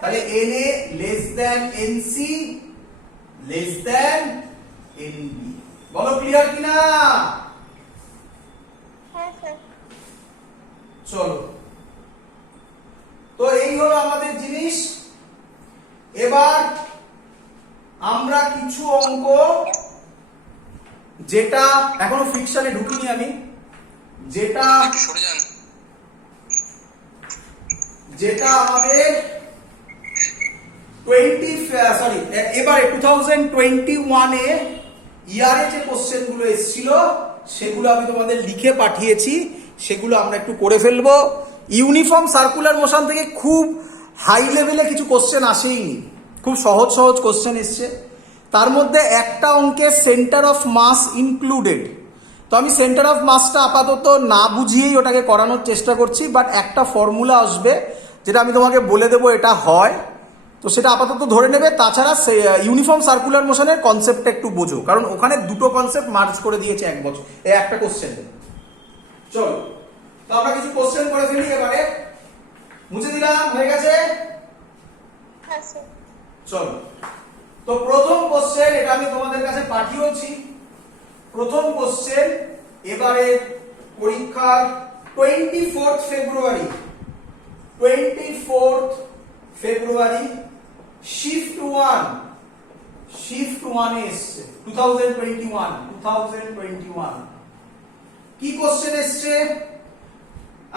তাহলে NA less than NC less than NB। বলো clear কিনা? হ্যাঁ স্যার। চলো, তো এই হলো আমাদের জিনিস। এবার আমরা কিছু অঙ্ক, যেটা এখনো ফ্রিকশনে ঢুকিনি আমি, যেটা আমাদের এবারে 2021 এ ইয়ারে যে কোশ্চেন গুলো এসেছিল সেগুলো আমি তোমাদের লিখে পাঠিয়েছি, সেগুলো আমরা একটু করে ফেলবো। ইউনিফর্ম সার্কুলার মোশন থেকে খুব হাই লেভেলে কিছু কোশ্চেন আসেইনি, খুব সহজ সহজ কোশ্চেন এসছে। তার মধ্যে একটা অঙ্কের সেন্টার অফ মাস ইনক্লুডেড, তো আমি সেন্টার অফ মাসটা আপাতত না বুঝিয়েই ওটাকে করানোর চেষ্টা করছি, বাট একটা ফর্মুলা আসবে যেটা আমি তোমাকে বলে দেবো এটা হয়, তো সেটা আপাতত ধরে নেবে। তাছাড়া ইউনিফর্ম সার্কুলার মোশনের কনসেপ্টটা একটু বোঝো, কারণ ওখানে দুটো কনসেপ্ট মার্জ করে দিয়েছে একটা কোশ্চেন। চলো, তো আমরা কিছু কোশ্চেন করে ফেলি এবারে। মুছে দিলাম, হয়ে গেছে? হ্যাঁ স্যার। চলো, তো প্রথম কোশ্চেন, এটা আমি তোমাদের কাছে পাঠিয়েছি। প্রথম কোশ্চেন এবারে পরীক্ষার 24 ফেব্রুয়ারি শিফট 1 এসছে 2021 কি কোশ্চেন এসছে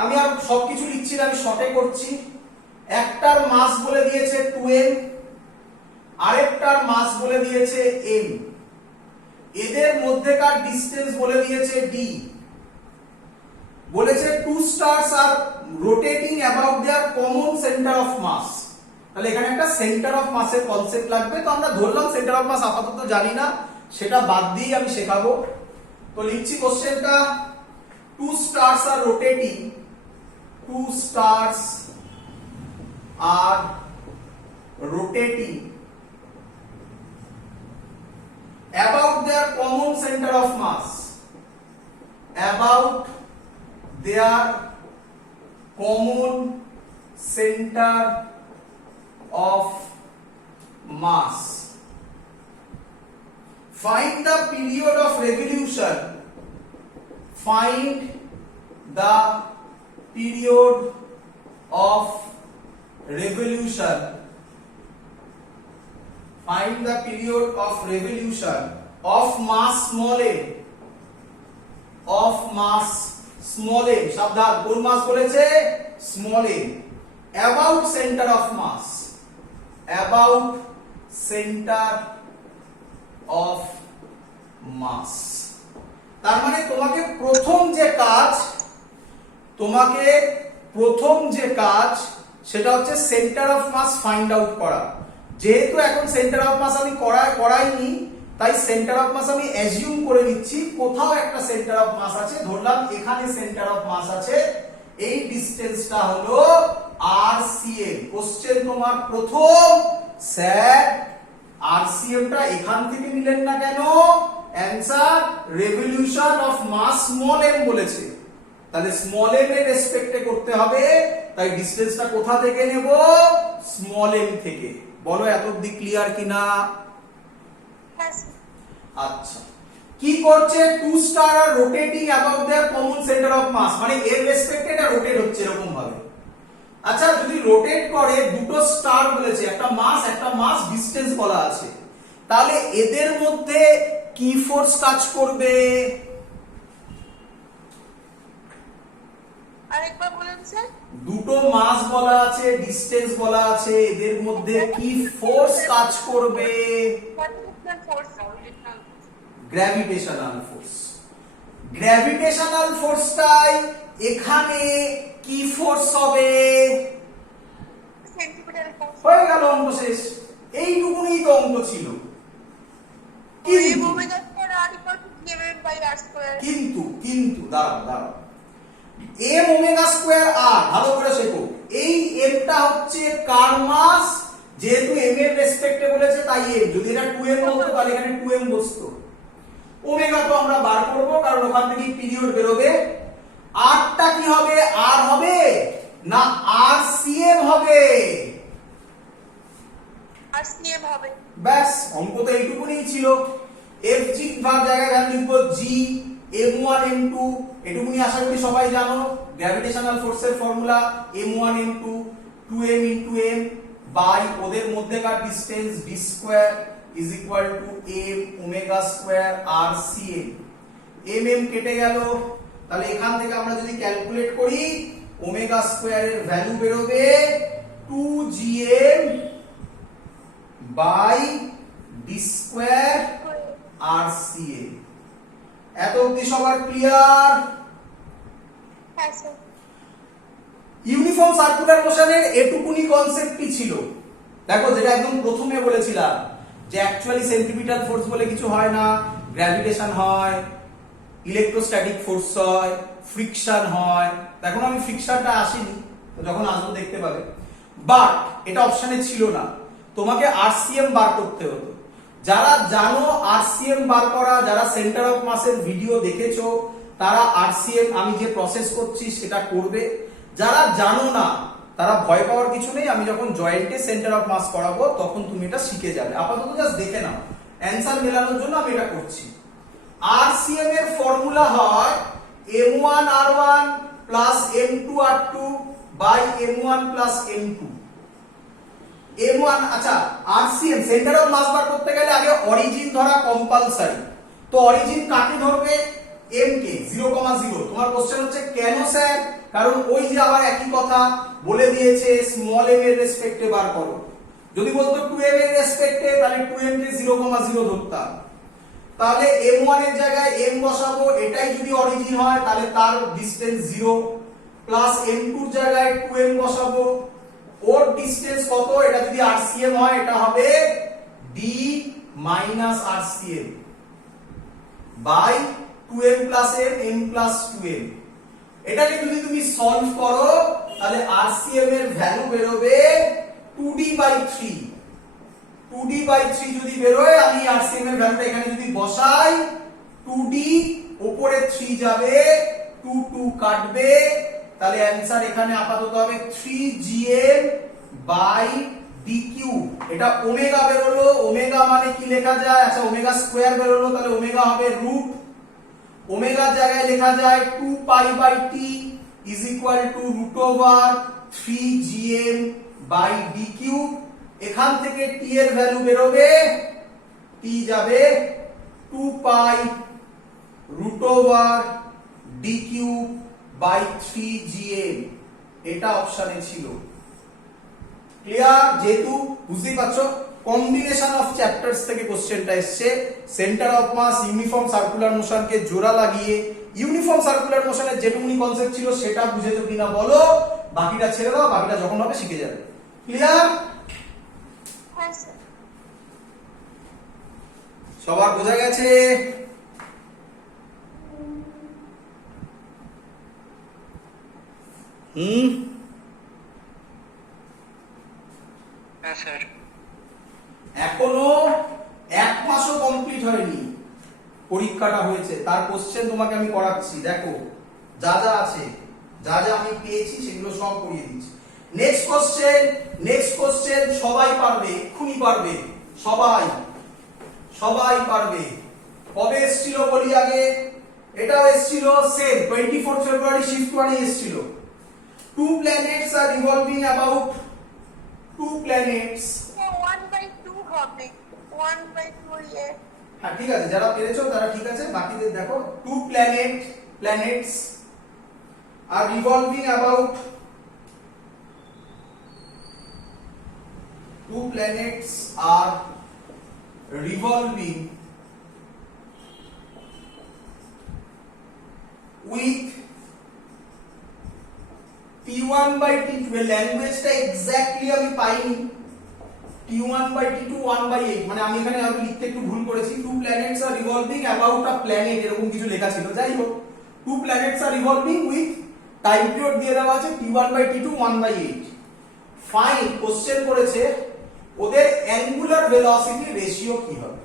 আমি আর সবকিছু লিখছি না, আমি শর্টে করছি। একটার মাস বলে দিয়েছে 2m, আরেকটার মাস বলে দিয়েছে m, এদের মধ্যেকার ডিসটেন্স বলে দিয়েছে d, বলেছে two stars are rotating about their common centre of mass. তাহলে এখানে একটা সেন্টার অফ মাসের কনসেপ্ট লাগবে, তো আমরা ধরলাম সেন্টার অফ মাস আপাতত জানি না, সেটা বাদ দিয়ে আমি শেখাবো। তো লিখছি কোশ্চেনটা, two stars are rotating about their common center of mass, about their common center of mass. Find the period of revolution. Find the period of revolution. Find the period of revolution of mass small m. Of mass small m. সাবধান, কোন মাস বলেছে? Small m. About center of mass. About center of mass. তার মানে তোমাকে প্রথম যে কাজ সেটা হচ্ছে centre of mass find out করা। যেহেতু এখন সেন্টার অফ মাস আমি করাইনি, তাই সেন্টার অফ মাস আমি অ্যাজিউম করে নিচ্ছি কোথাও একটা সেন্টার অফ মাস আছে। ধরলাম এখানে সেন্টার অফ মাস আছে, এই ডিসটেন্সটা হলো RCM। কোশ্চেন তোমার প্রথম, স্যার RCM টা এখান থেকে নিলেন না কেন? Answer revolution of mass small m বলেছে, তাহলে স্মল m এর রেসপেক্টে করতে হবে, তাই ডিসটেন্সটা কোথা থেকে নেব? স্মল m থেকে। বলো এত অবধি ক্লিয়ার কিনা? আচ্ছা, কি করছে? Two star are rotating about their common centre of mass, মানে এর রেসপেক্টে এটা রোটেট হচ্ছে এরকম ভাবে। আচ্ছা, যদি রোটেট করে, দুটো স্টার বলেছে, একটা মাস ডিসটেন্স বলা আছে, তাহলে এদের মধ্যে কি ফোর্স কাজ করবে? আরেকবার বলুন স্যার। দুটো মাস বলা আছে, ডিসটেন্স বলা আছে, এদের মধ্যে কি ফোর্স কাজ করবে? Gravitational force. গ্র্যাভিটেশনাল ফোর্সটাই এখানে কি ফোর্স হবে? হয়ে গেল, অঙ্ক শেষ। এইটুকুই তো অঙ্ক ছিল। কিন্তু দাঁড়াও, m ওমেগা স্কয়ার r, ভালো করে শেখো। এই m টা হচ্ছে কার মাস, যেহেতু m এর রেসপেক্টে বলেছে তাই m। যদি এটা 2m হতো তাহলে এখানে 2m বসতো। ওমেগা তো আমরা বার করব, কারণ ওখান থেকে পিরিয়ড বেরোবে। r টা কি হবে? r হবে না RCM হবে? ব্যাস অঙ্ক তো এইটুকুনি ছিল। এফ জি ভাগ জায়গায় ভ্যালু লিখবো জি m1 m2, এটুকুনি আশা করি সবাই জানো। গ্র্যাভিটেশনাল ফোর্সের formula m1 m2 2m into m by ওদের মধ্যেকার distance v square is equal to m omega square R cm। mm কেটে গেল, তাহলে এখান থেকে আমরা যদি ক্যালকুলেট করি ওমেগা স্কয়ারের ভ্যালু বেরোবে 2gm by d square R cm। এত অবধি সবার ক্লিয়ার? হ্যাঁ স্যার। ইউনিফর্ম সার্কুলার মোশনের এটুকুনি কনসেপ্টই ছিল। দেখো যেটা একদম প্রথমে বলেছিলাম যে অ্যাকচুয়ালি সেন্ট্রিপিটাল ফোর্স বলে কিছু হয় না, গ্র্যাভিটেশন হয়, ইলেকট্রোস্ট্যাটিক ফোর্স হয়, ফ্রিকশন হয়। এখন আমি ফ্রিকশনটা আসিনি, তো যখন আসবো দেখতে পাবে। বাট এটা অপশনে ছিল না, তোমাকে আরসিএম বার করতে হতো। যারা জানো আরসিএম বার করা, যারা সেন্টার অফ মাসের ভিডিও দেখেছো তারা আরসিএম আমি যে প্রসেস করছি সেটা করবে। যারা জানো না তারা ভয় পাওয়ার কিছু নেই, আমি যখন জয়েন্টে সেন্টার অফ মাস করাবো তখন তুমি এটা শিখে যাবে। আপাতত জাস্ট দেখে নাও, অ্যানসার মেলানোর জন্য আমি এটা করছি। আরসিএম এর ফর্মুলা হয় m1r1 plus m2r2 by m1 plus m2। m1 আচ্ছা আরসিএম সেন্টার অফ মাস বার করতে গেলে আগে অরিজিন ধরা কম্পালসারি। তো অরিজিন কাকে ধরবে? m কে 0,0। তোমার কোশ্চেন হচ্ছে কেন স্যার? কারণ ওই যে আবার একই কথা বলে দিয়েছে স্মল m এর রেসপেক্টে বার করো। যদি বলতো 2m এর রেসপেক্টে তাহলে 2m কে 0,0 ধরতাম। তাহলে m1 এর জায়গায় m বসাবো, এটাই যদি অরিজিন হয় তাহলে তার ডিসটেন্স 0 প্লাস m2 এর জায়গায় 2m বসাবো, ওর ডিসটেন্স কত? এটা যদি আরসিএম হয় এটা হবে d minus RCM by 2m plus m plus 2m। এটাকে যদি তুমি সলভ করো তাহলে আরসিএম এর ভ্যালু বেরোবে 2d বাই 3। 2d বাই 3 যদি বেরোয়, আমি আরসিএম এর ভ্যালুটা এখানে যদি বসাই 2d উপরে 3 যাবে, 2 2 কাটবে, তাহলে অ্যানসার এখানে আপাতত হবে 3gm বাই d কিউব। এটা ওমেগা বেরোলো, ওমেগা মানে কি লেখা যায়? আচ্ছা ওমেগা স্কয়ার বেরোলো, তাহলে ওমেগা হবে রুট, ওমেগা জায়গায় লেখা যায় 2 pi by t is equal to root over 3gm by d cube. এখান থেকে t এর ভ্যালু বেরোবে, t যাবে 2 pi root over d cube by 3gm। এটা অপশনে ছিল। ক্লিয়ার? যেহেতু বুঝতেই পারছো কম্বিনেশন অফ চ্যাপ্টার্স থেকে কোশ্চেনটা এসছে, centre of mass uniform circular মোশনকে জোড়া লাগিয়ে ইউনিফর্ম সার্কুলার মোশনের যেটুকুনি কনসেপ্ট ছিল সেটা বুঝেছো কিনা বলো, বাকিটা ছেড়ে দাও, বাকিটা যখন হবে শিখে যাবে। ক্লিয়ার? হ্যাঁ স্যার। সবার বোঝা গেছে? হ্যাঁ স্যার। এখনো এক মাসও কমপ্লিট হয়নি, পরীক্ষাটা হয়েছে, তার কোশ্চেন তোমাকে আমি করাচ্ছি। দেখো যা যা আছে, যা যা আমি পেয়েছি সেগুলো সব করিয়ে দিচ্ছি। নেক্সট কোশ্চেন সবাই পারবে, এক্ষুনি পারবে, সবাই সবাই পারবে। কবে এসেছিল বলি আগে? এটাও এসেছিল সেম 24 ফেব্রুয়ারি শিফট ওয়ানে এসেছিল। Two planets are revolving about two planets. 1/2 হবে, 1/2 ইয়ে। হ্যাঁ ঠিক আছে, যারা পেরেছো তারা ঠিক আছে, বাকিদের দেখো। Two planets are revolving about two planets are revolving with t1 by t2 এর ল্যাঙ্গুয়েজটা এক্স্যাক্টলি আমি পাইনি। t1 by t2 1/8, মানে আমি এখানে হয়তো লিখতে একটু ভুল করেছি। Two planets are revolving about a planet এরকম কিছু লেখা ছিল, যাই হোক। Two planets are revolving with time period দিয়ে দেওয়া আছে t1 by t2 1/8। Fine question করেছে ওদের অ্যাঙ্গুলার ভেলোসিটি রেশিও কি হবে।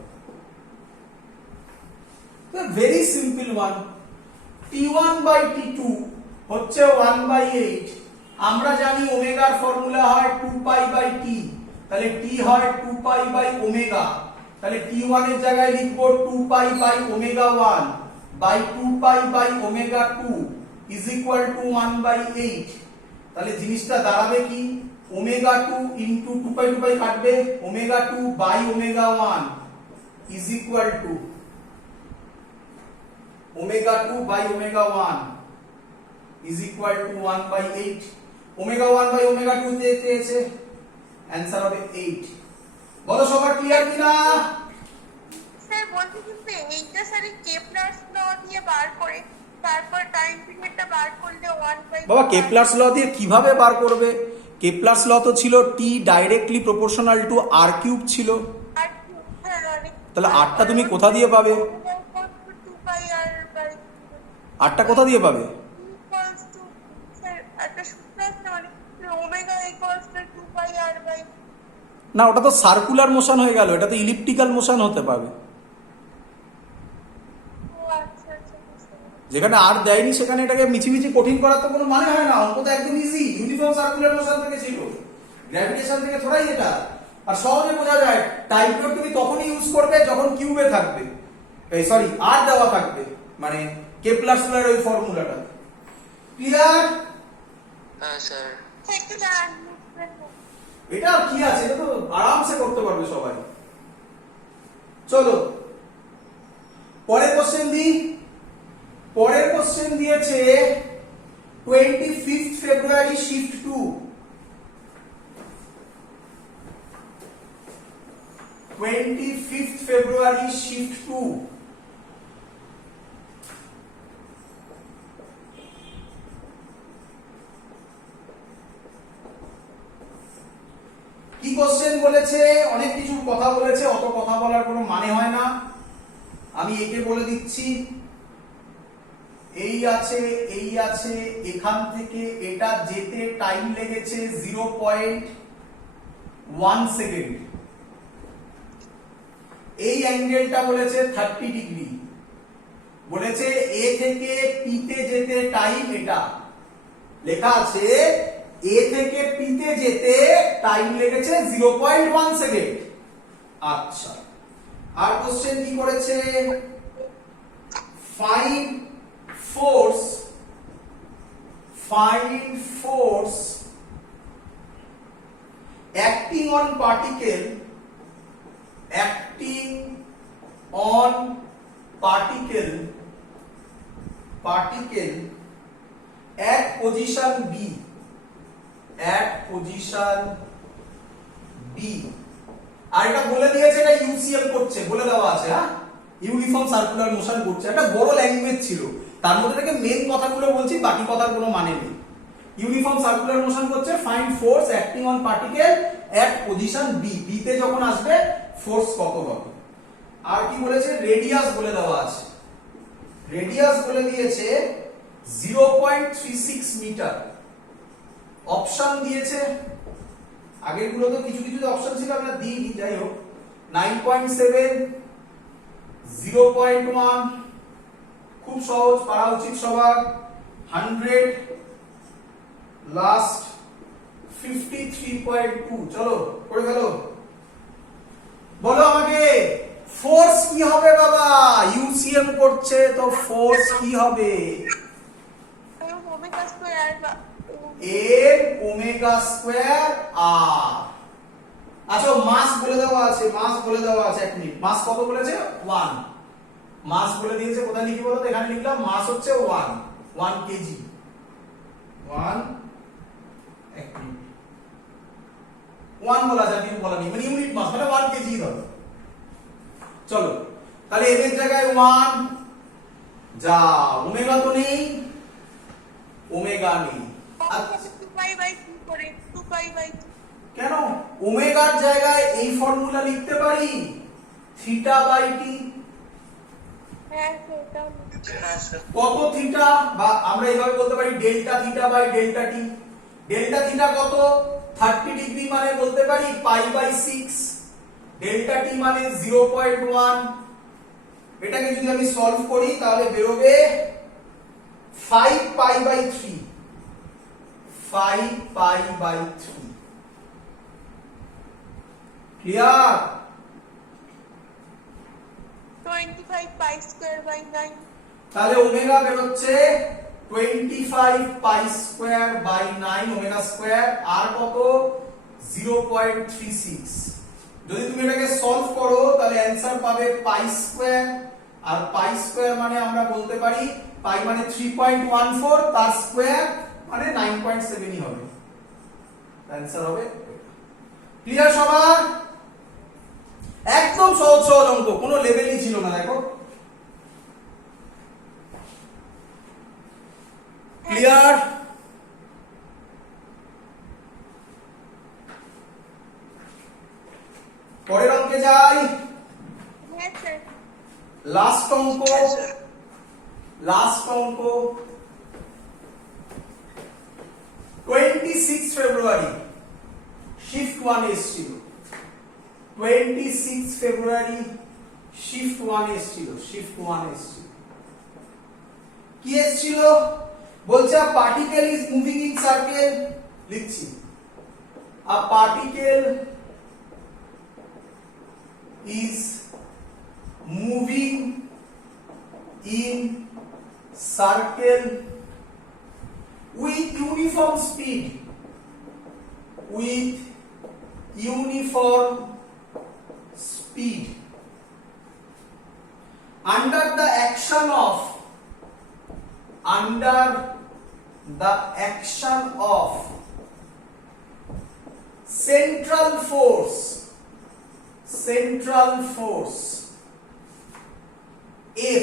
Very simple one, t1 by t2 হচ্ছে 1/8। আমরা জানি ওমেগার ফর্মুলা হয় 2 পাই বাই t, তাহলে টি হয় 2 পাই বাই ওমেগা, তাহলে t1 এর জায়গায় লিখবো 2 pi by omega 1 by 2 pi by omega 2 is equal to 1 by 8। তাহলে জিনিসটা দাঁড়াবে কি, ওমেগা 2 ইনটু 2 পাই কাটবে, omega 2 by omega 1 is equal to omega 2 by omega 1 is equal to 1 by 8। Omega 1 by omega 2 দিয়েছে, answer হবে 8। বলো সবার clear কিনা? স্যার বলছি কিন্তু এইটা স্যার কেপলারস ল দিয়ে বার করে তারপর টাইম পিরিয়ডটা বার করলে 1/2 বাবা কেপলারস ল দিয়ে কিভাবে বার করবে? কেপলারস ল তো ছিল T directly proportional to r cube ছিল, আর হ্যাঁ তাহলে আরটা তুমি কোথা দিয়ে পাবে? 2 আর বাই আরটা কোথা দিয়ে পাবে? ইকুয়ালস টু স্যার একটা সূত্র আছে মানে omega equals to 2 R by. না ওটা তো সার্কুলার মোশন হয়ে গেল, এটা তো ইলিপ্টিক্যাল মোশন হতে পারে। ও আচ্ছা আচ্ছা বুঝতে পেরেছি। যেখানে আর দেয়নি সেখানে এটাকে মিছিমিছি কঠিন করার তো কোনো মানে হয় না, অঙ্ক তো একদম ইজি, ইউনিফর্ম সার্কুলার মোশন থেকে ছিল, গ্র্যাভিটেশন থেকে থোড়াই এটা। আর সহজে বোঝা যায় টাইম পিরিয়ড তুমি তখনই ইউজ করবে যখন কিউবে থাকবে, এই সরি আর দেওয়া থাকবে, মানে কেপলারস ল এর ওই ফর্মুলাটা। ক্লিয়ার? হ্যাঁ স্যার। একটু দাঁড়ান এটা কি আছে, এটা তো আরামসে করতে পারবে সবাই। চলো পরের কোশ্চেন দিই। পরের কোশ্চেন দিয়েছে 25 ফেব্রুয়ারি শিফট 2। 25 ফেব্রুয়ারি শিফট 2। কি কোশ্চেন বলেছে? অনেক কিছু কথা বলেছে, অত কথা বলার কোনো মানে হয় না, আমি একে বলে দিচ্ছি। এই আছে, এই আছে, এখান থেকে এটা যেতে টাইম লেগেছে 0.1 সেকেন্ড। এই অ্যাঙ্গেলটা বলেছে 30 ডিগ্রি, বলেছে এ থেকে পি তে যেতে টাইম, এটা লেখা আছে এ থেকে পি তে যেতে টাইম লেগেছে 0.1 সেকেন্ড। আচ্ছা, আর কোশ্চেন কি করেছে? Find force acting on particle at position B, আর এটা বলে দিয়েছে এটা ইউসিএল করছে, বলে দেওয়া আছে, হ্যাঁ ইউনিফর্ম সার্কুলার মোশন করছে। একটা বড় ল্যাঙ্গুয়েজ ছিল, তার মধ্যে থেকে মেন কথাগুলো বলছি, বাকি কথার কোনো মানে নেই। ইউনিফর্ম সার্কুলার মোশন করছে, find force acting on particle at position B, B তে যখন আসবে ফোর্স কত হবে। আর কি বলেছে? রেডিয়াস বলে দেওয়া আছে, রেডিয়াস বলে দিয়েছে 0.36 মিটার। অপশন দিয়েছে, আগের গুলো তো কিছু কিছু অপশন ছিল আমরা দিইনি, যাই হোক 9.7, 0.1, খুব সহজ, পারা উচিত সবার, 100, লাস্ট 53.2। চলো করে ফেলো। বলো আমাকে ফোর্স কি হবে বাবা? ইউসিএম করছে তো ফোর্স কি হবে? ওমেগা স্কয়ার এর ওমেগা স্কয়ার আর। আচ্ছা মাস বলে দেওয়া আছে, মাস বলে দেওয়া আছে, এক মিনিট, মাস কত বলেছে? 1। মাস বলে দিয়েছে, কোথায় লিখি বলো তো? এখানে লিখলাম, মাস হচ্ছে 1 কেজি। 1 এক মিনিট, 1 বলা যায়, কিন্তু বলা নেই, মানে ইউনিট মাস মানে 1 কেজি ধরো। চলো তাহলে এর জায়গায় 1, যা ওমেগা তো নেই, ওমেগা নেই। আচ্ছা 2 করে 2 কেন? ওমেগার জায়গায় এই ফর্মুলা লিখতে পারি, থিটা বাই টি। হ্যাঁ সেটা হ্যাঁ স্যার। কত থিটা? বা আমরা এইভাবে বলতে পারি delta theta by delta T. Delta theta কত? 30 ডিগ্রি, মানে বলতে পারি পাই বাই 6। ডেল্টা টি মানে 0.1। এটাকে যদি আমি সলভ করি তাহলে বেরোবে 5 pi by 3, 5 pi by 3। Clear? 25 pi square by 9। তাহলে ওমেগা বেরোচ্ছে 25 pi square by 9 omega square, আর কত 0.36। যদি তুমি এটাকে সলভ করো তাহলে অ্যানসার পাবে পাই স্কয়ার, আর পাই স্কয়ার মানে আমরা বলতে পারি পাই মানে 3.14, তার স্কয়ার মানে 9.7ই হবে, অ্যানসার হবে। ক্লিয়ার সবার? একদম সহজ সহজ অঙ্ক, কোনো লেভেলই ছিল না, দেখো। ক্লিয়ার? পরের অঙ্কে যাই। হ্যাঁ স্যার। লাস্ট অঙ্ক, হ্যাঁ স্যার। লাস্ট অঙ্ক 26 ফেব্রুয়ারি শিফট 1 এসছিল। 26 ফেব্রুয়ারি শিফট 1 এসছিল, শিফট 1 এসছিল। কি এসছিল? বলছে a particle is moving in circle, লিখছি a particle is moving in circle with uniform speed, with uniform speed under the action of central force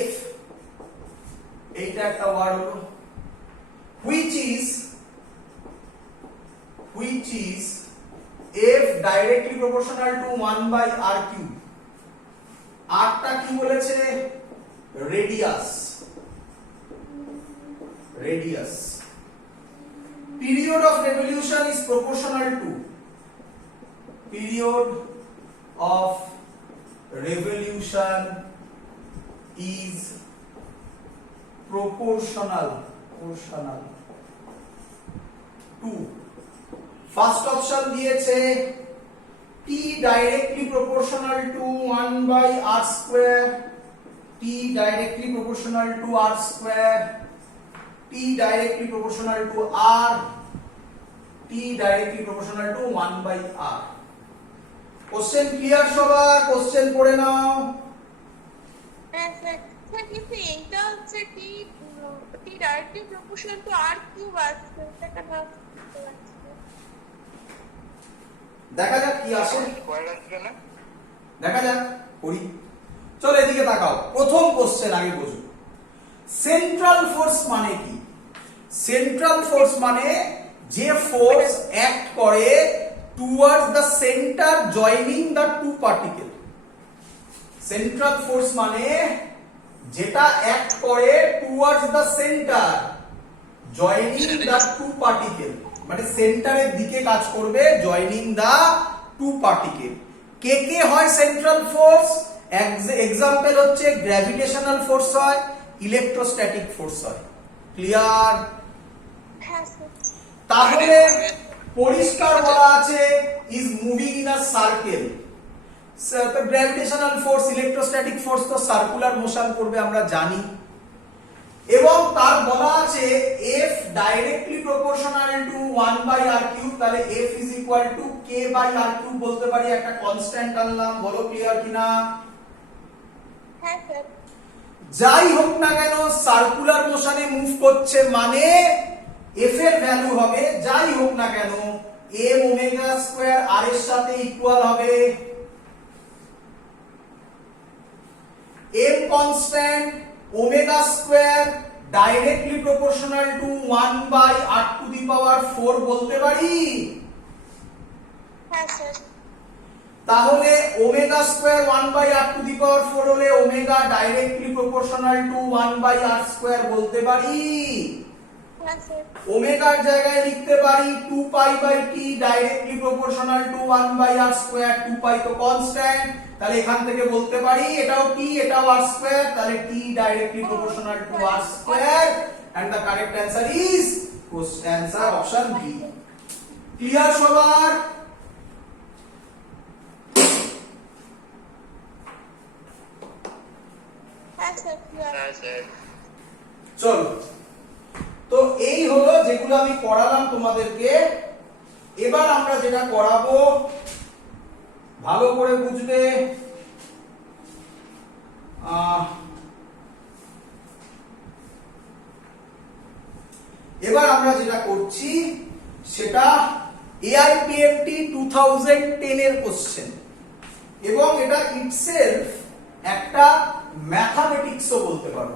F, এইটা একটা ওয়ার্ড হলো, which is F directly proportional to 1 by r cube। r টা কি বলেছে? Radius. Period of revolution is proportional to, period of revolution is proportional to, first option দিয়েছে t directly proportional to 1 by r square, t directly proportional to r square, t directly proportional to r, t directly proportional to 1 by r। Question clear সবার? Question পড়ে নাও। হ্যাঁ sir. Sir কিন্তু এইটা হচ্ছে T directly proportional to r cube আসছে, এটা না বুঝতে পারছি না। দেখা যাক কি আসে, স্কয়ার আসবে না? দেখা যাক করি। চলো এদিকে তাকাও, প্রথম কোশ্চেন আগে বুঝো। সেন্ট্রাল ফোর্স মানে কি? সেন্ট্রাল ফোর্স মানে যে ফোর্স অ্যাক্ট করে towards the centre joining the two particle. Central force মানে যেটা অ্যাক্ট করে towards the centre joining the two particle, মানে সেন্টারের দিকে কাজ করবে, জয়েনিং দ্য টু পার্টিকেল। কে কে হয় সেন্ট্রাল ফোর্স? এক্সাম্পল হচ্ছে গ্র্যাভিটেশনাল ফোর্স হয়, ইলেকট্রোস্ট্যাটিক ফোর্স হয়। ক্লিয়ার? হ্যাঁ স্যার। তাহলে পরিষ্কার বলা আছে is moving in a circle. Gravitational force, electrostatic force তো সার্কুলার মোশন করবে আমরা জানি, এবং তার বলা আছে F directly proportional to 1 by r cube. তাহলে F is equal to k by r cube বলতে পারি, একটা কনস্ট্যান্ট আনলাম। বলো ক্লিয়ার কিনা? হ্যাঁ স্যার। যাই হোক না কেন সার্কুলার মোশনে মুভ করছে মানে F এর ভ্যালু হবে, যাই হোক না কেন, m ওমেগা স্কয়ার r এর সাথে ইকুয়াল হবে m constant omega square directly proportional to 1 by r to the power 4 বলতে পারি। হ্যাঁ স্যার। তাহলে omega square 1 by r to the power 4 হলে omega directly proportional to 1 by r square বলতে পারি। হ্যাঁ স্যার। ওমেগার জায়গায় লিখতে পারি 2 pi by t directly proportional to 1 by r square. 2 pi তো কনস্ট্যান্ট, তাহলে এখান থেকে বলতে পারি এটাও t এটাও r স্কয়ার, তাহলে t directly proportional two r square, and the correct answer is answer option B। Clear সবার? হ্যাঁ স্যার ক্লিয়ার। হ্যাঁ স্যার। চলো, তো এই হলো যেগুলো আমি করালাম তোমাদেরকে। এবার আমরা যেটা করাবো ভালো করে বুঝবে। এবার আমরা যেটা করছি সেটা AIPMT 2010 এর কোশ্চেন, এবং এটা ইটসেলফ একটা ম্যাথামেটিক্সও বলতে পারো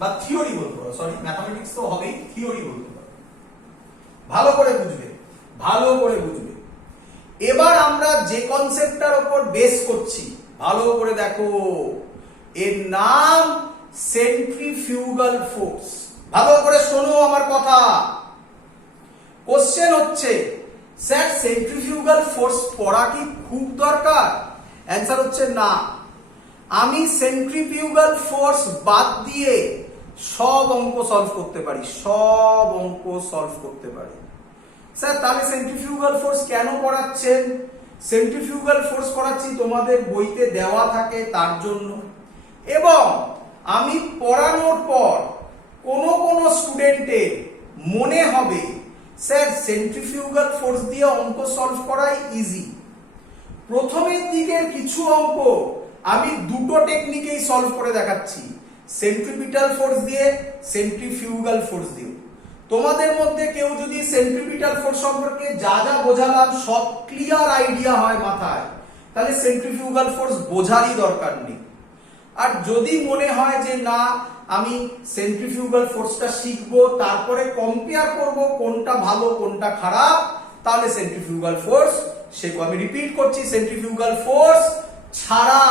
বা থিওরি বলতে পারো। সরি, ম্যাথামেটিক্স তো হবেই, থিওরি বলতে পারো। ভালো করে বুঝবে, ভালো করে বুঝবে। এবার আমরা যে কনসেপ্টটার উপর বেস করছি ভালো করে দেখো, এর নাম সেন্ট্রিফিউগাল ফোর্স। ভালো করে শোনো আমার কথা। কোশ্চেন হচ্ছে, স্যার সেন্ট্রিফিউগাল ফোর্স পড়া কি খুব দরকার? অ্যান্সার হচ্ছে না। আমি সেন্ট্রিফিউগাল ফোর্স বাদ দিয়ে সব অঙ্ক সলভ করতে পারি, সব অঙ্ক সলভ করতে পারি। স্যার তাহলে সেন্ট্রিফিউগাল ফোর্স কেন পড়াচ্ছেন? সেন্ট্রিফিউগাল ফোর্স পড়াচ্ছি তোমাদের বইতে দেওয়া থাকে তার জন্য, এবং আমি পড়ানোর পর কোন স্টুডেন্টের মনে হবে স্যার সেন্ট্রিফিউগাল ফোর্স দিয়ে অঙ্ক সলভ করাই ইজি। প্রথমের দিকের কিছু অঙ্ক আমি দুটো টেকনিকেই সলভ করে দেখাচ্ছি, সেন্ট্রিপিটাল ফোর্স দিয়ে, সেন্ট্রিফিউগাল ফোর্স দিয়ে। তোমাদের মধ্যে কেউ যদি সেন্ট্রিপিটাল ফোর্স সম্পর্কে যা যা বোঝালাম সব ক্লিয়ার আইডিয়া হয় মাথায়, তাহলে সেন্ট্রিফিউগাল ফোর্স বোঝারই দরকার নেই। আর যদি মনে হয় যে না আমি সেন্ট্রিফিউগাল ফোর্সটা শিখবো, তারপরে কম্পেয়ার করব কোনটা ভালো কোনটা খারাপ, তাহলে সেন্ট্রিফিউগাল ফোর্স শেখো। আমি রিপিট করছি, সেন্ট্রিফিউগাল ফোর্স ছাড়া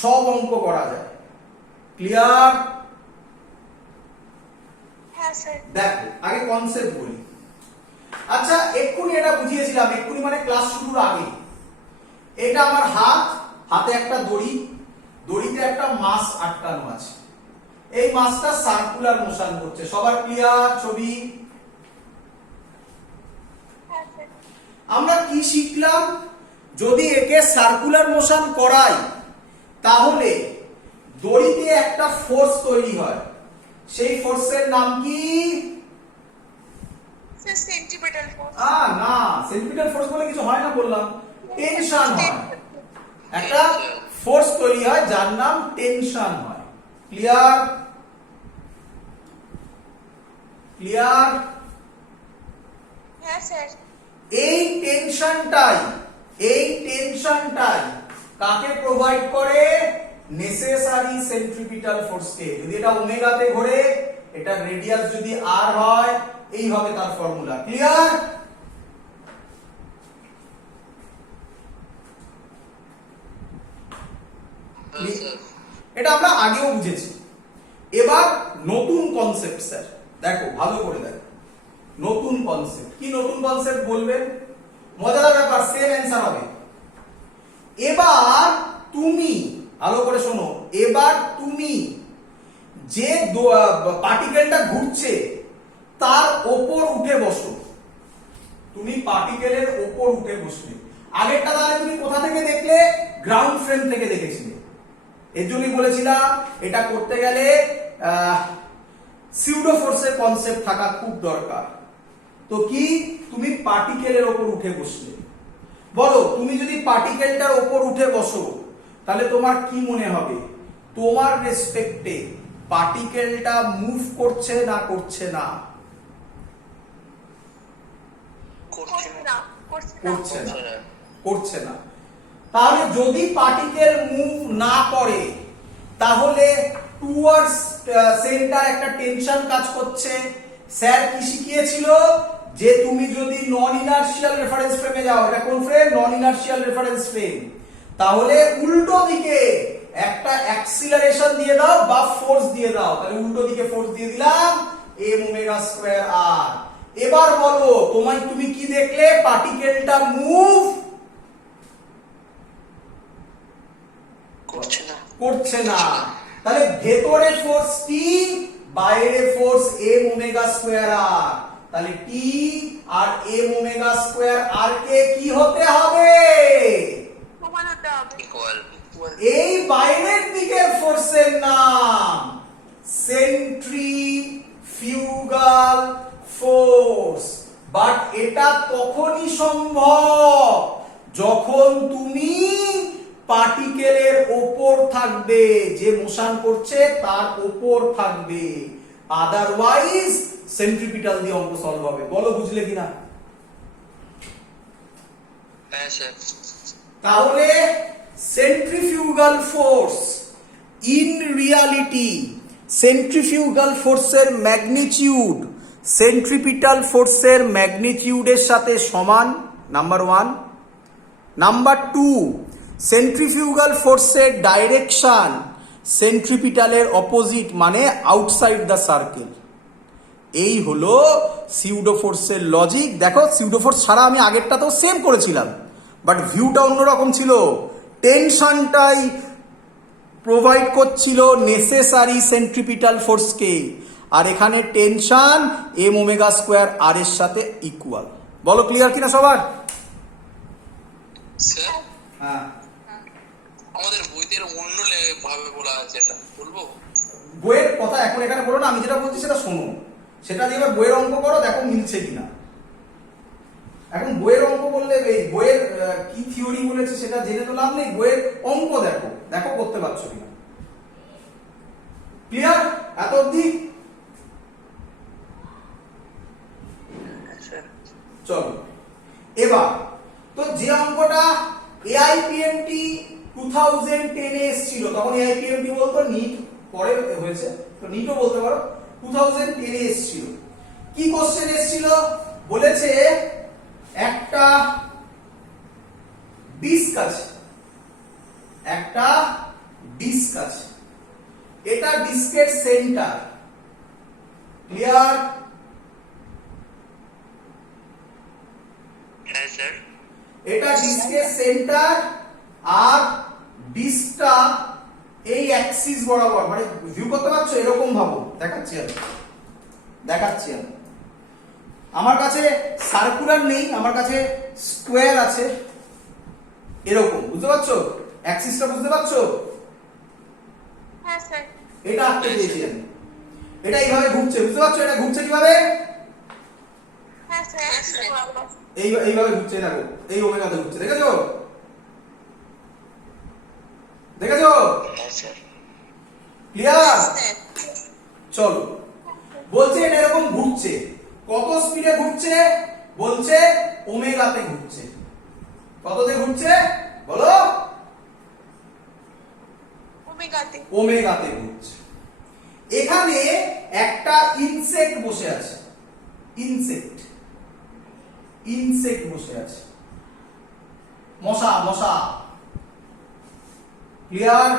সব অঙ্ক করা যায়। ক্লিয়ার? হ্যাঁ স্যার। দেখো আগে কনসেপ্ট বলি। আচ্ছা, এক্ষুনি এটা বুঝিয়েছিলাম, এক্ষুনি মানে ক্লাস শুরুর আগে। এটা আমার হাত, হাতে একটা দড়ি, দড়িতে একটা মাছ আটকানো আছে। এই মাছটা সার্কুলার মোশন করছে। সবার ক্লিয়ার ছবি? হ্যাঁ স্যার। আমরা কি শিখলাম? যদি একে সার্কুলার মোশন করাই তাহলে দড়িতে একটা ফোর্স তৈরি হয়। সেই ফোর্সের নাম কি? Sir centripetal force. না, সেন্ট্রিপিটাল ফোর্স বলে কিছু হয় না বললাম, টেনশন হয়। একটা ফোর্স তৈরি হয় যার নাম টেনশন হয়। ক্লিয়ার? ক্লিয়ার? হ্যাঁ স্যার। এই টেনশনটাই কাকে প্রোভাইড করে? নেসেসারি সেন্ট্রিপিটাল ফোর্সকে। যদি এটা ওমেগাতে ঘোরে, এটা রেডিয়াস যদি আর হয়, এই হবে তার ফর্মুলা। ক্লিয়ার? হ্যাঁ স্যার। এটা আমরা আগেও বুঝেছি। এবার নতুন কনসেপ্ট স্যার, দেখো ভালো করে দেখো। নতুন কনসেপ্ট কি? নতুন কনসেপ্ট বলবেন, মজাদার ব্যাপার, সেম অ্যান্সার হবে। এবার তুমি ভালো করে শোনো, এবার তুমি যে পার্টিকেলটা ঘুরছে তার ওপর উঠে বসো। তুমি পার্টিকেলের ওপর উঠে বসলে। আগেরটা তাহলে তুমি কোথা থেকে দেখলে? গ্রাউন্ড ফ্রেম থেকে দেখেছিলে। এর জন্যই বলেছিলাম এটা করতে গেলে সিউডো ফোর্সের কনসেপ্ট থাকা খুব দরকার। তো কি? তুমি পার্টিকেলের ওপর উঠে বসলে। বলো, তুমি যদি পার্টিকেলটার ওপর উঠে বসো তাহলে তোমার কি মনে হবে? তোমার রেসপেক্টে পার্টিকেলটা মুভ করছে না করছে না? করছে না, না। করছে না, করছে না। তাহলে যদি পার্টিকেল মুভ না করে তাহলে টুয়ার্ডস সেন্টার একটা টেনশন কাজ করছে। স্যার কি শিখিয়েছিল? যে তুমি যদি নন ইনার্শিয়াল রেফারেন্স ফ্রেমে যাও, এটা কোন ফ্রেম? নন ইনার্শিয়াল রেফারেন্স ফ্রেম, তাহলে উল্টো দিকে একটা অ্যাক্সিলারেশন দিয়ে দাও বা ফোর্স দিয়ে দাও। তাহলে উল্টো দিকে ফোর্স দিয়ে দিলাম m ওমেগা স্কয়ার r। এবার বলো তুমি কি দেখলে? পার্টিকেলটা মুভ করছে না। করছে না। তাহলে ভেতরে ফোর্স T, বাইরে force m omega square r। তাহলে T আর m ওমেগা স্কয়ার r কে কি হতে হবে? সমান হতে হবে। ইকুয়াল। এই বাইরের দিকের ফোর্সের নাম সেন্ট্রিফিউগাল ফোর্স। বাট এটা তখনই সম্ভব যখন তুমি পার্টিকেলের ওপর থাকবে, যে মোশন করছে তার ওপর থাকবে, আদারওয়াইজ সেন্ট্রিপিটাল দিয়ে অঙ্ক সলভ হবে। বলো বুঝলে কিনা? হ্যাঁ স্যার। তাহলে centrifugal force in reality, centrifugal ফোর্সের ম্যাগনিটিউড সেন্ট্রিপিটাল ফোর্সের ম্যাগনিটিউডের সাথে সমান, number one. Number two, centrifugal ফোর্সের ডাইরেকশন সেন্ট্রিপিটালের অপোজিট, মানে আউটসাইড দ্য সার্কেল। এই হলো সিউডো ফোর্সের লজিক। দেখো সিউডো ফোর্স ছাড়া আমি আগেরটাতেও সেম করেছিলাম, বাট ভিউটা অন্যরকম ছিল। টেনশনটাই প্রোভাইড করছিল নেসেসারি সেন্ট্রিপিটাল ফোর্সকে, আর এখানে টেনশন এম ওমেগা স্কোয়ার আর এর সাথে ইকুয়াল। বলো ক্লিয়ার কিনা সবার? স্যার হ্যাঁ, আমাদের বইতে অন্য ভাবে বলা আছে, এটা বলবো? বইয়ের কথা এখন এখানে বলো না, আমি যেটা বলছি সেটা শোনো, সেটা দিয়ে এবার বইয়ের অঙ্ক করো, দেখো মিলছে কিনা। এখন বইয়ের অঙ্ক বললে এই বইয়ের কি থিওরি বলেছে সেটা জেনে তো লাভ নেই, বইয়ের অঙ্ক দেখো, দেখো করতে পারছো কিনা। ক্লিয়ার এত অবধি? স্যার চলো এবার তো যে অঙ্কটা এআইপিএমটি 2010 এ এসেছিল, তখন এআইপিএমটি বলতো নিট, পরে হয়েছে তো নিটও বলতে পারো, 2010 এ এসেছিল। কি কোশ্চেন এসেছিল? বলেছে একটা ডিস্ক আছে, একটা ডিস্ক আছে, এটা ডিস্কের সেন্টার। ক্লিয়ার? হ্যাঁ স্যার। এটা ডিস্কের সেন্টার, আর ডিস্কটা এই অ্যাক্সিস বরাবর, মানে ভিউ করতে পারছো, এরকম ভাবো, দেখাচ্ছি আমি। আমার কাছে সার্কুলার নেই, আমার কাছে স্কোয়ার আছে, এরকম, বুঝতে পারছো? অ্যাক্সিসটা বুঝতে পারছো? হ্যাঁ স্যার। এটা আঁকতে দিয়েছি আমি, এটা এইভাবে ঘুরছে, বুঝতে পারছো? এটা ঘুরছে কিভাবে? হ্যাঁ স্যার। এইভাবে ঘুরছে, দেখো এই ওমেগাতে ঘুরছে, দেখেছো? হ্যাঁ স্যার। ক্লিয়ার? চলো, বলছে এটা এরকম ঘুরছে, কত স্পিডে ঘুরছে? বলছে ওমেগাতে ঘুরছে। কততে ঘুরছে বলো? ওমেগাতে ঘুরছে। এখানে একটা ইনসেক্ট বসে আছে, ইনসেক্ট বসে আছে, মশা। ক্লিয়ার?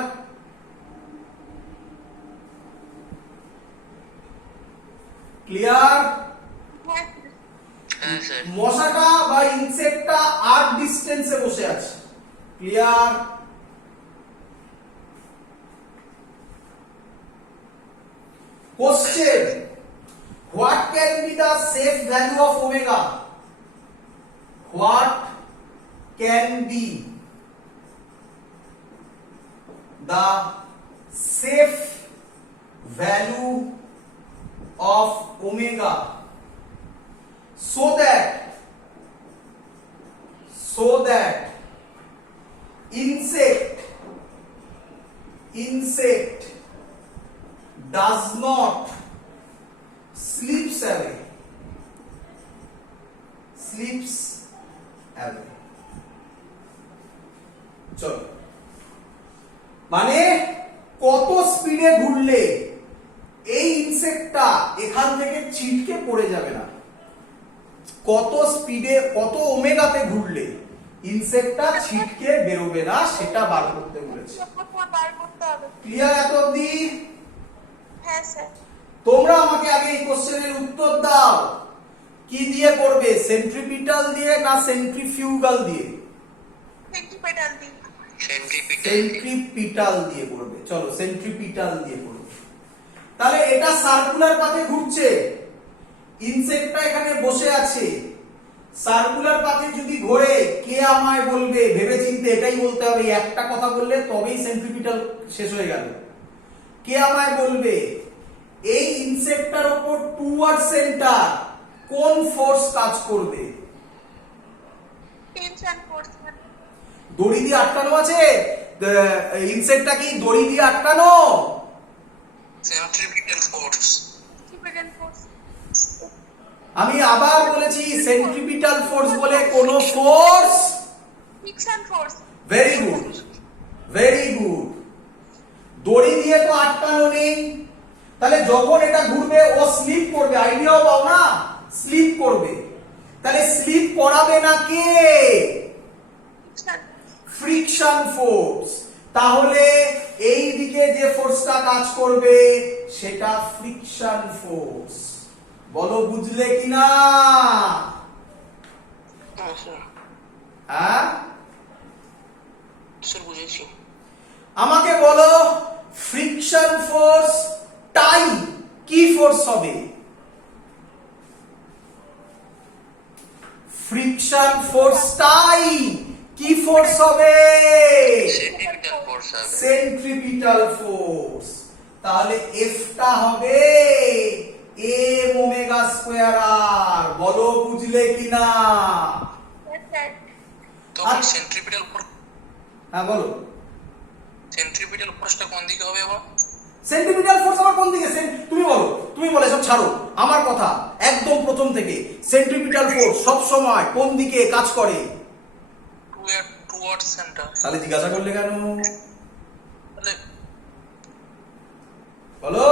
হ্যাঁ স্যার। মশাটা বা ইনসেক্টটা আর ডিস্টেন্সে বসে আছে। Clear? Question: What can be the safe value of omega? What can be the safe value of omega so that insect does not slips away. চলো, মানে কত স্পিডে ঘুরলে এই ইনসেক্টটা এখান থেকে ছিটকে পড়ে যাবে না, কত স্পিডে, কত ওমেগাতে ঘুরলে ইনসেক্টটা ছিটকে বেরোবে না, সেটা বার করতে বলেছে। ক্লিয়ার এত অবধি? হ্যাঁ স্যার। তোমরা আমাকে আগে এই কোশ্চেনের উত্তর দাও, কি দিয়ে করবে? সেন্ট্রিপিটাল দিয়ে না সেন্ট্রিফিউগাল দিয়ে? সেন্ট্রিপিটাল দিয়ে করবে। চলো সেন্ট্রিপিটাল দিয়ে করবে। তাহলে এটা সার্কুলার পাথে ঘুরছে, ইনসেক্টটা এখানে বসে আছে, সার্কুলার পাথে যদি ঘোরে কে আমায় বলবে? ভেবে চিন্তে ইংরেজিতে এটাই বলতে হবে, এই একটা কথা বললে তবেই সেন্ট্রিপিটাল শেষ হয়ে গেল। কে আমায় বলবে এই ইনসেক্টটার উপর টুয়ার্ড সেন্টার কোন ফোর্স কাজ করবে? টেনশন ফোর্স দড়ি দিয়ে আটকানো আছে, ইনসেক্টটা কি দড়ি দিয়ে আটকানো? Centripetal force. সেন্ট্রিপিটাল ফোর্স আমি আবার বলেছি সেন্ট্রিপিটাল ফোর্স বলে কোন force. Friction force very good, very good. দড়ি দিয়ে তো আটকানো নেই, তাহলে যখন এটা ঘুরবে ও স্লিপ করবে, আইডিয়াও পাও না, স্লিপ করবে। তাহলে স্লিপ করাবে না কে? Friction friction force. তাহলে এই দিকে যে ফোর্সটা কাজ করবে সেটা ফ্রিকশন ফোর্স। বলো বুঝলে কিনা? হ্যাঁ স্যার, হ্যাঁ স্যার বুঝেছি। আমাকে বলো ফ্রিকশন ফোর্স টাই কি ফোর্স হবে? ফ্রিকশন ফোর্স টাই কি ফোর্স হবে? সেন্ট্রিপিটাল ফোর্স হবে। Centripetal force. তাহলে এফটা হবে এম ওমেগা স্কয়ার আর। বলো বুঝলে কিনা? স্যার তখন সেন্ট্রিপিটাল ফোর্স, হ্যাঁ বলো। সেন্ট্রিপিটাল ফোর্সটা কোন দিকে হবে আবার? সেন্ট্রিপিটাল ফোর্স আবার কোন দিকে? তুমি বলো, তুমি বলে সব ছাড়ো, আমার কথা একদম প্রথম থেকে। সেন্ট্রিপিটাল ফোর্স সব সময় কোন দিকে কাজ করে? Towards centre. তাহলে জিজ্ঞাসা করলে কেন? তাহলে বলো।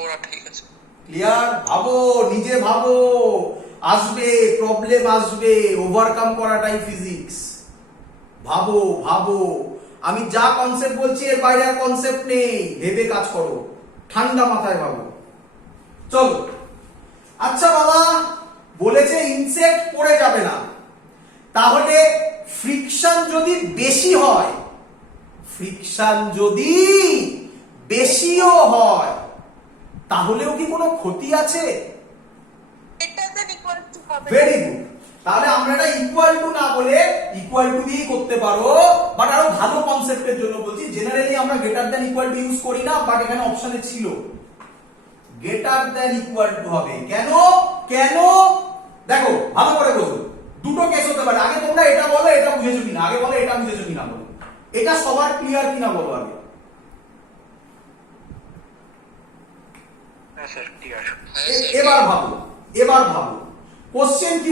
ওরা ঠিক আছে। ক্লিয়ার? ভাবো, নিজে ভাবো, আসবে প্রবলেম, আসবে, ওভারকাম করাটাই ফিজিক্স। ভাবো ভাবো, আমি যা কনসেপ্ট বলছি এর বাইরে আর কনসেপ্ট নেই, ভেবে কাজ করো, ঠান্ডা মাথায় ভাবো। চলো। আচ্ছা বাবা, বলেছে ইনসেক্ট পড়ে যাবে না, তাহলে ফ্রিকশন যদি বেশি হয়, ফ্রিকশন যদি বেশিও হয়, তাহলেও কি কোনো ক্ষতি আছে? এটা স্যার ইকুয়াল টু হবে ভেরি গুড। তাহলে আমরা এটা ইকুয়াল টু না বলে ইকুয়াল টু দিয়েই করতে পারো, বাট আরো ভালো কনসেপ্টের জন্য বলছি। জেনারেলি আমরা greater than equal to use করি না, বাট এখানে অপশনে ছিল গ্রেটার দ্যান ইকুয়াল টু হবে। কেন? কেন দেখো ভালো করে বোঝো, দুটো কেস হতে পারে। আগে তোমরা এটা বলো এটা বুঝেছো কিনা, আগে বলো এটা বুঝেছো কিনা, বলো এটা সবার ক্লিয়ার কিনা বলো আগে। হ্যাঁ স্যার ক্লিয়ার। এবার ভাবো, এবার ভাবো কোশ্চেন কি